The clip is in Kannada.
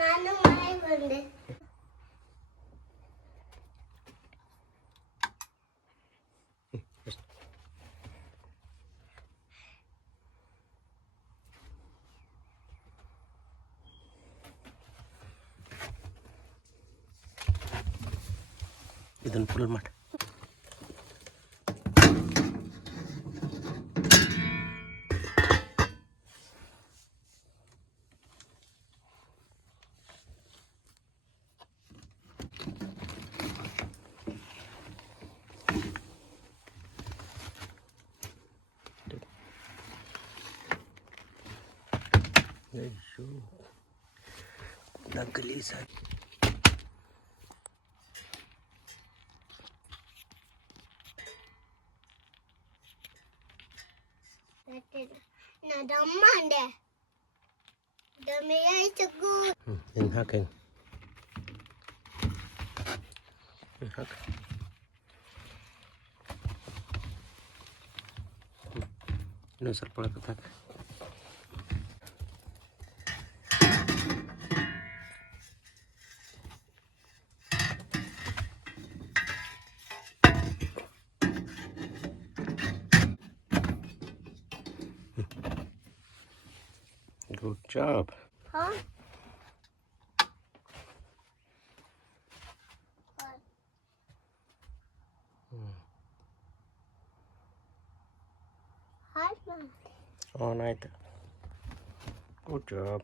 ನಾನು ಮನೆಗೆ ಬಂದೆ. ಇದನ್ನು ಫುಲ್ ಮಾಡಿ. ಅಯ್ಯೋ ಗಲೀಜ್ ಆಗಿ. ದಮ್ಮ ಅಂದೆ ದಮ್ಮೆ ಚಗ್ಗು ಹಿಂಗೆ ಹಾಕಿ ಹಾಕ. ಇನ್ನೂ ಸ್ವಲ್ಪ ಒಳಗೆ ಹಾಕ. Good job. Huh? On ಆಯ್ತು. Good job.